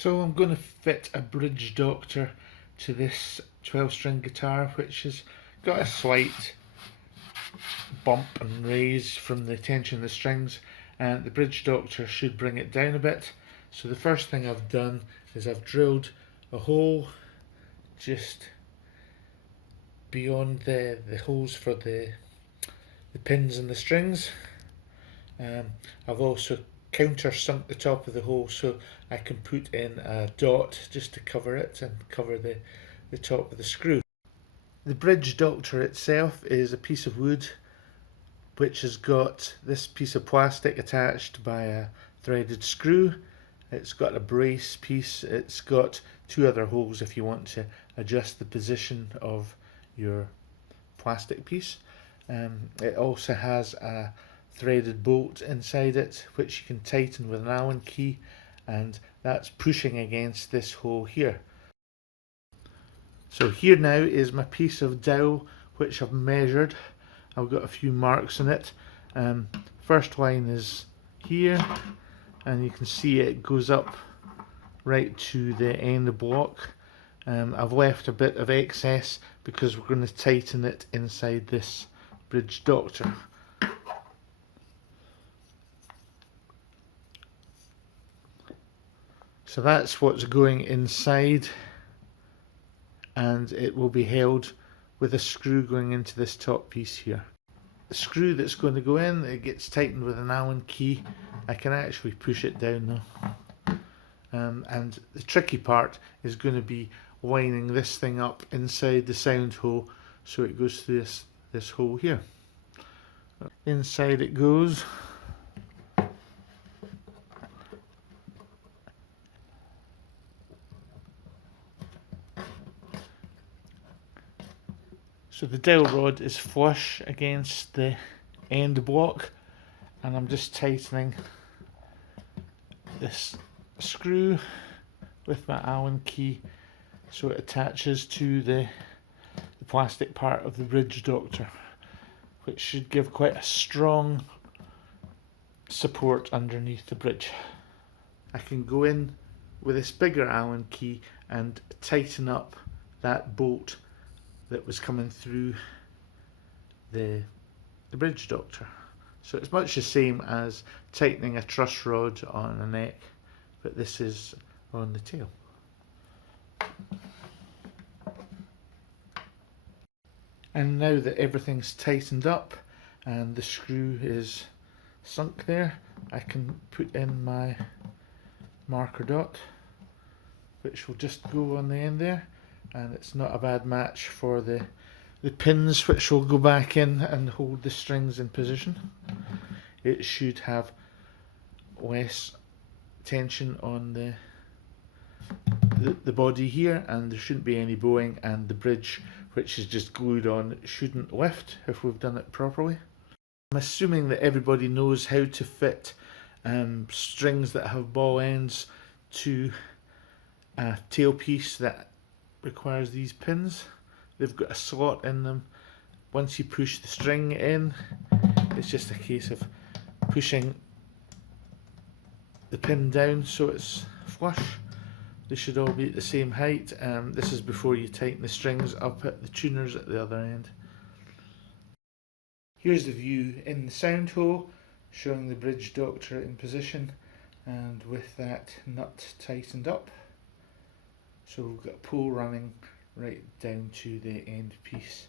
So I'm going to fit a bridge doctor to this 12-string guitar, which has got a slight bump and raise from the tension of the strings, and the bridge doctor should bring it down a bit. So the first thing I've done is I've drilled a hole just beyond the holes for the pins and the strings. I've also countersunk the top of the hole so I can put in a dot just to cover it and cover the top of the screw. The bridge doctor itself is a piece of wood which has got this piece of plastic attached by a threaded screw. It's got a brace piece, it's got two other holes if you want to adjust the position of your plastic piece. It also has a threaded bolt inside it which you can tighten with an Allen key, and that's pushing against this hole here. So here now is my piece of dowel which I've measured. I've got a few marks in it. First line is here, and you can see it goes up right to the end block. I've left a bit of excess because we're going to tighten it inside this bridge doctor. So that's what's going inside, and it will be held with a screw going into this top piece here. The screw that's going to go in, it gets tightened with an Allen key. I can actually push it down though. And the tricky part is going to be lining this thing up inside the sound hole so it goes through this hole here. Inside it goes. So the dowel rod is flush against the end block, and I'm just tightening this screw with my Allen key so it attaches to the plastic part of the bridge doctor, which should give quite a strong support underneath the bridge. I can go in with this bigger Allen key and tighten up that bolt that was coming through the bridge doctor. So it's much the same as tightening a truss rod on a neck, but this is on the tail. And now that everything's tightened up and the screw is sunk there, I can put in my marker dot, which will just go on the end there, and it's not a bad match for the pins which will go back in and hold the strings in position. It should have less tension on the body here, and there shouldn't be any bowing, and the bridge, which is just glued on, shouldn't lift if we've done it properly. I'm assuming that everybody knows how to fit strings that have ball ends to a tailpiece that requires these pins. They've got a slot in them. Once you push the string in, it's just a case of pushing the pin down so it's flush. They should all be at the same height. This is before you tighten the strings up at the tuners at the other end. Here's the view in the sound hole, showing the bridge doctor in position and with that nut tightened up. So we've got a pull running right down to the end piece.